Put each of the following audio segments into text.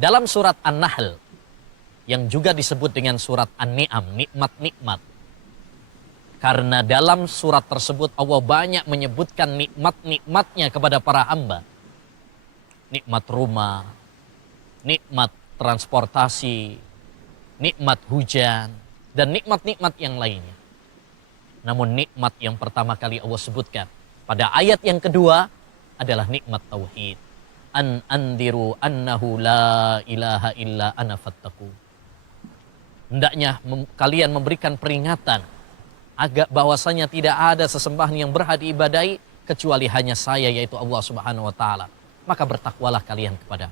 Dalam surat An-Nahl, yang juga disebut dengan surat An-Ni'am, nikmat-nikmat. Karena dalam surat tersebut Allah banyak menyebutkan nikmat-nikmatnya kepada para hamba. Nikmat rumah, nikmat transportasi, nikmat hujan, dan nikmat-nikmat yang lainnya. Namun nikmat yang pertama kali Allah sebutkan pada ayat yang kedua adalah nikmat tauhid. An andiru annahu la ilaha illa ana fattaku. Hendaknya kalian memberikan peringatan agar bahwasanya tidak ada sesembahan yang berhak diibadahi kecuali hanya saya, yaitu Allah Subhanahu wa taala. Maka bertakwalah kalian kepada.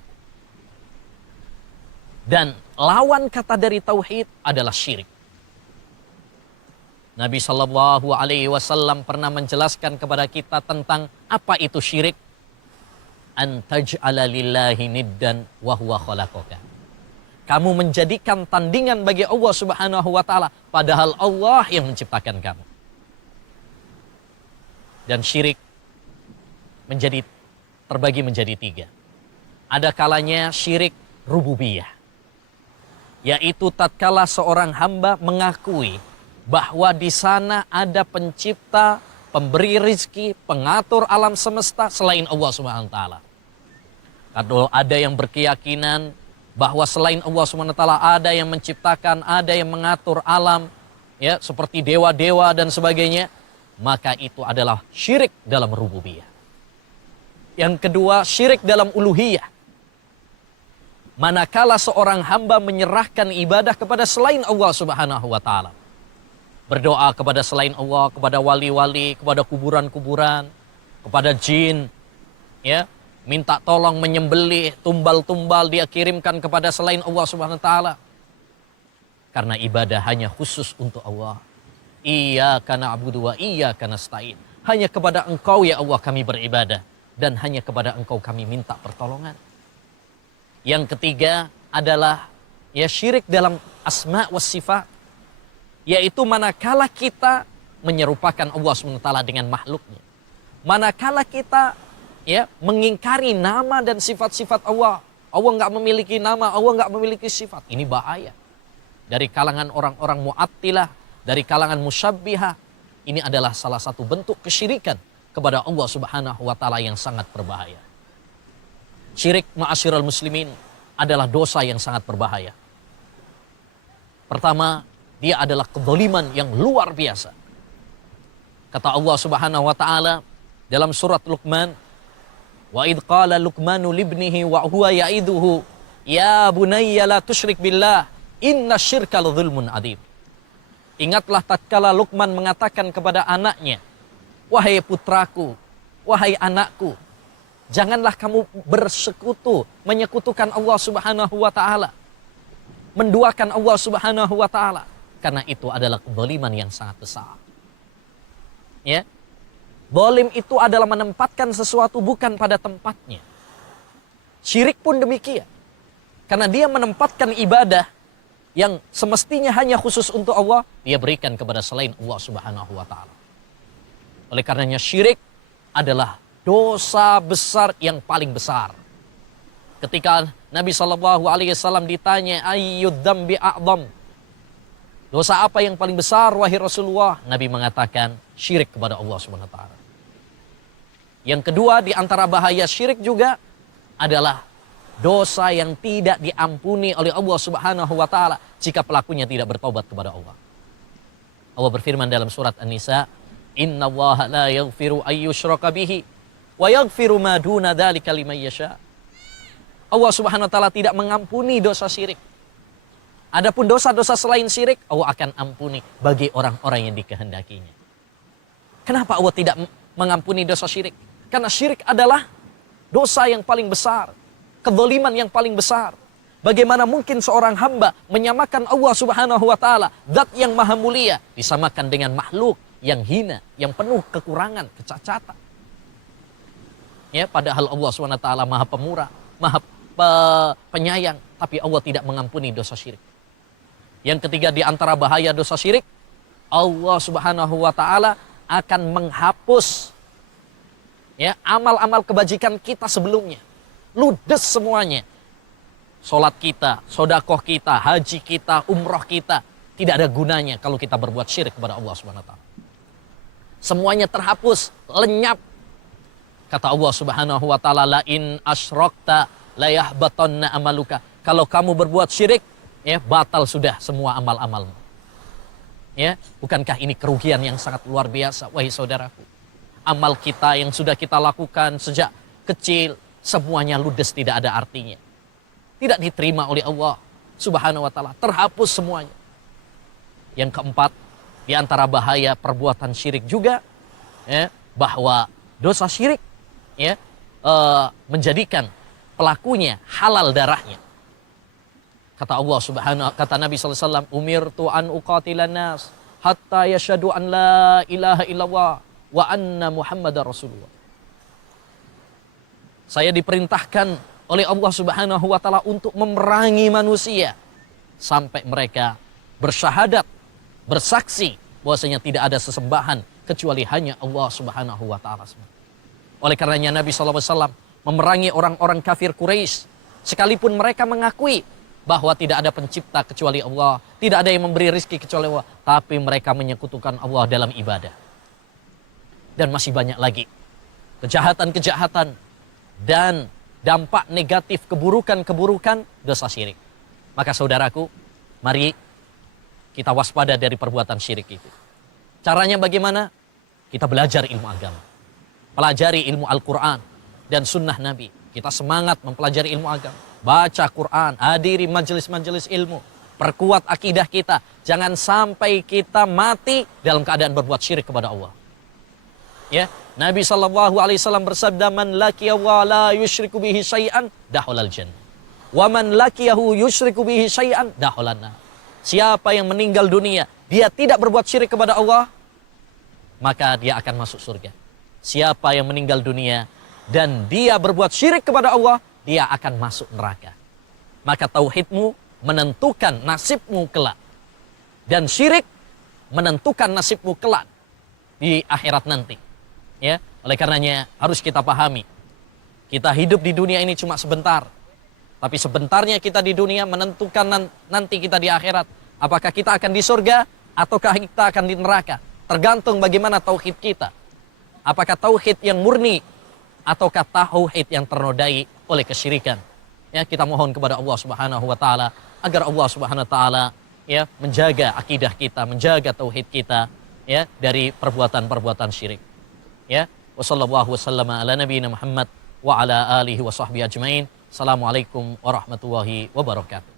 Dan lawan kata dari tauhid adalah syirik. Nabi Shallallahu Alaihi Wasallam pernah menjelaskan kepada kita tentang apa itu syirik. An taj'ala lillahi niddan wa huwa khalaqaka. Kamu menjadikan tandingan bagi Allah Subhanahu wa taala padahal Allah yang menciptakan kamu. Dan syirik terbagi menjadi tiga. Ada kalanya syirik rububiyah, yaitu tatkala seorang hamba mengakui bahwa di sana ada pencipta, pemberi rizki, pengatur alam semesta selain Allah Subhanahu wa taala. Kalau ada yang berkeyakinan bahwa selain Allah Subhanahu wa taala ada yang menciptakan, ada yang mengatur alam, ya, seperti dewa-dewa dan sebagainya, maka itu adalah syirik dalam rububiyah. Yang kedua, syirik dalam uluhiyah. Manakala seorang hamba menyerahkan ibadah kepada selain Allah Subhanahu wa taala. Berdoa kepada selain Allah, kepada wali-wali, kepada kuburan-kuburan, kepada jin, ya, minta tolong menyembelih tumbal-tumbal dia kirimkan kepada selain Allah Subhanahu wa taala. Karena ibadah hanya khusus untuk Allah. Iyyaka na'budu wa iyyaka nasta'in. Hanya kepada Engkau ya Allah kami beribadah dan hanya kepada Engkau kami minta pertolongan. Yang ketiga adalah ya syirik dalam asma wa sifat. Yaitu manakala kita menyerupakan Allah SWT dengan makhluknya. Manakala kita ya mengingkari nama dan sifat-sifat Allah. Allah nggak memiliki nama, Allah nggak memiliki sifat. Ini bahaya. Dari kalangan orang-orang mu'attilah, dari kalangan musyabbihah. Ini adalah salah satu bentuk kesyirikan kepada Allah Subhanahu wa taala yang sangat berbahaya. Syirik ma'asyiral muslimin adalah dosa yang sangat berbahaya. Pertama, dia adalah kezaliman yang luar biasa. Kata Allah Subhanahu wa taala dalam surat Luqman, wa idh qala Luqmanu libnihi wa huwa ya'iduhu ya bunayya la tusyrik billah inna syirka ladzulmun adzim. Ingatlah tatkala Luqman mengatakan kepada anaknya, wahai putraku, wahai anakku, janganlah kamu bersekutu, menyekutukan Allah Subhanahu wa taala, menduakan Allah Subhanahu wa taala. Karena itu adalah kezaliman yang sangat besar. Ya. Zalim itu adalah menempatkan sesuatu bukan pada tempatnya. Syirik pun demikian. Karena dia menempatkan ibadah yang semestinya hanya khusus untuk Allah, dia berikan kepada selain Allah Subhanahu wa taala. Oleh karenanya syirik adalah dosa besar yang paling besar. Ketika Nabi SAW ditanya ayyud dzambi a'dzam, dosa apa yang paling besar wahai Rasulullah? Nabi mengatakan syirik kepada Allah Subhanahu wa taala. Yang kedua di antara bahaya syirik juga adalah dosa yang tidak diampuni oleh Allah Subhanahu wa taala jika pelakunya tidak bertobat kepada Allah. Allah berfirman dalam surat An-Nisa, "Innallaha la yaghfiru ayyushraka bihi wa yaghfiru ma duna dzalika liman yasha." Allah Subhanahu wa taala tidak mengampuni dosa syirik. Adapun dosa-dosa selain syirik, Allah akan ampuni bagi orang-orang yang dikehendakinya. Kenapa Allah tidak mengampuni dosa syirik? Karena syirik adalah dosa yang paling besar, kezaliman yang paling besar. Bagaimana mungkin seorang hamba menyamakan Allah Subhanahu wa taala, zat yang maha mulia, disamakan dengan makhluk yang hina, yang penuh kekurangan, kecacatan. Ya, padahal Allah Subhanahu wa taala maha pemurah, maha penyayang, tapi Allah tidak mengampuni dosa syirik. Yang ketiga di antara bahaya dosa syirik, Allah Subhanahu wa taala akan menghapus ya amal-amal kebajikan kita sebelumnya. Ludes semuanya. sholat kita, sodakoh kita, haji kita, umroh kita, tidak ada gunanya kalau kita berbuat syirik kepada Allah Subhanahu wa taala. Semuanya terhapus, lenyap. Kata Allah Subhanahu wa taala, la in asyrakta la yahbatanna amaluka. Kalau kamu berbuat syirik, ya batal sudah semua amal-amalmu. Ya, bukankah ini kerugian yang sangat luar biasa, wahai saudaraku? Amal kita yang sudah kita lakukan sejak kecil, semuanya ludes, tidak ada artinya. Tidak diterima oleh Allah Subhanahu wa taala, terhapus semuanya. Yang keempat, di antara bahaya perbuatan syirik juga, ya, bahwa dosa syirik, ya, menjadikan pelakunya halal darahnya. Kata Allah Subhanahu, kata Nabi sallallahu alaihi wasallam, umirtu an uqatilan nas hatta yashhadu an la ilaha illallah wa anna Muhammadar Rasulullah. Saya diperintahkan oleh Allah Subhanahu wa taala untuk memerangi manusia sampai mereka bersyahadat, bersaksi bahwasanya tidak ada sesembahan kecuali hanya Allah Subhanahu wa taala. Oleh karenanya Nabi SAW memerangi orang-orang kafir Quraisy, sekalipun mereka mengakui bahwa tidak ada pencipta kecuali Allah, tidak ada yang memberi rizki kecuali Allah, tapi mereka menyekutukan Allah dalam ibadah. Dan masih banyak lagi kejahatan-kejahatan dan dampak negatif, keburukan-keburukan dosa syirik. Maka saudaraku, mari kita waspada dari perbuatan syirik itu. Caranya bagaimana? Kita belajar ilmu agama. Pelajari ilmu Al-Quran dan sunnah Nabi. Kita semangat mempelajari ilmu agama. Baca Quran, hadiri majelis-majelis ilmu. Perkuat akidah kita. Jangan sampai kita mati dalam keadaan berbuat syirik kepada Allah. Ya, Nabi SAW bersabda, man laqiya wa la yusyriku bihi syai'an dakhalal jannah. Wa man laqiyahu yusyriku bihi syai'an dakhalan nar. Siapa yang meninggal dunia, dia tidak berbuat syirik kepada Allah, maka dia akan masuk surga. Siapa yang meninggal dunia dan dia berbuat syirik kepada Allah, dia akan masuk neraka. Maka tauhidmu menentukan nasibmu kelak. Dan syirik menentukan nasibmu kelak di akhirat nanti. Ya, oleh karenanya harus kita pahami. Kita hidup di dunia ini cuma sebentar. Tapi sebentarnya kita di dunia menentukan nanti kita di akhirat. Apakah kita akan di surga ataukah kita akan di neraka? Tergantung bagaimana tauhid kita. Apakah tauhid yang murni ataukah tauhid yang ternodai oleh kesyirikan? Ya, kita mohon kepada Allah Subhanahu wa taala agar Allah Subhanahu wa taala ya menjaga akidah kita, menjaga tauhid kita ya dari perbuatan-perbuatan syirik. Ya, wassallallahu wasallama ala nabiyina Muhammad wa ala alihi wa sahbihi ajmain. Assalamualaikum warahmatullahi wabarakatuh.